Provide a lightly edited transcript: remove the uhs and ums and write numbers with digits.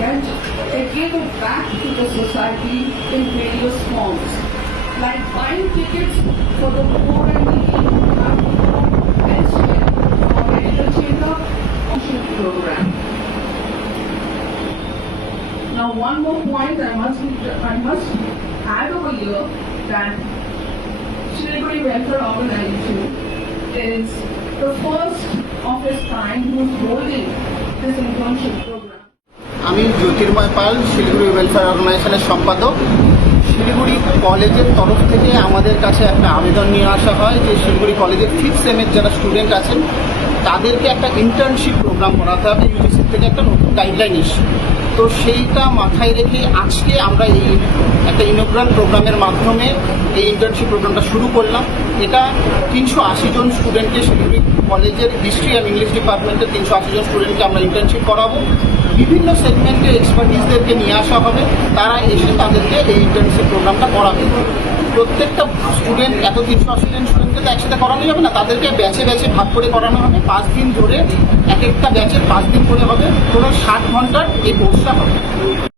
get, they give it back to the society in various forms, like buying tickets for the poor and needy who have no elsewhere, or entertainment program. Now, one more point I must add over here that Siliguri Welfare Organization is the first of its kind who is holding this internship program. আমি জ্যোতির্ময় পাল, Siliguri welfare অর্গানাইজেশনের সম্পাদক। শিলিগুড়ি কলেজের তরফ থেকে আমাদের কাছে একটা আবেদন নিয়ে আসা হয় যে শিলিগুড়ি কলেজের 5th সেমের যারা স্টুডেন্ট আছেন তাদেরকে একটা ইন্টার্নশিপ প্রোগ্রাম করাতে হবে। ইউজিসি থেকে একটা নতুন গাইডলাইন এসছে, তো সেইটা মাথায় রেখে আজকে আমরা এই একটা ইনোগ্রাল প্রোগ্রামের মাধ্যমে এই ইন্টার্নশিপ প্রোগ্রামটা শুরু করলাম। এটা 380 জন স্টুডেন্টকে, শিলিগুড়ি কলেজের হিস্ট্রি অ্যান্ড ইংলিশ ডিপার্টমেন্টের 380 জন স্টুডেন্টকে আমরা ইন্টার্নশিপ করাবো। বিভিন্ন সেগমেন্টের এক্সপার্টিসদেরকে নিয়ে আসা হবে, তারা এসে তাদেরকে এই ইন্টার্নশিপ প্রোগ্রামটা করাবে। প্রত্যেকটা স্টুডেন্ট, এত 380 জন স্টুডেন্টকে তো একসাথে করানো যাবে না, তাদেরকে ব্যাচে ব্যাচে ভাগ করে করানো হবে। 5 দিন ধরে এক একটা ব্যাচের 5 দিন করে হবে, টোটাল 60 ঘন্টার এই কোর্সটা হবে।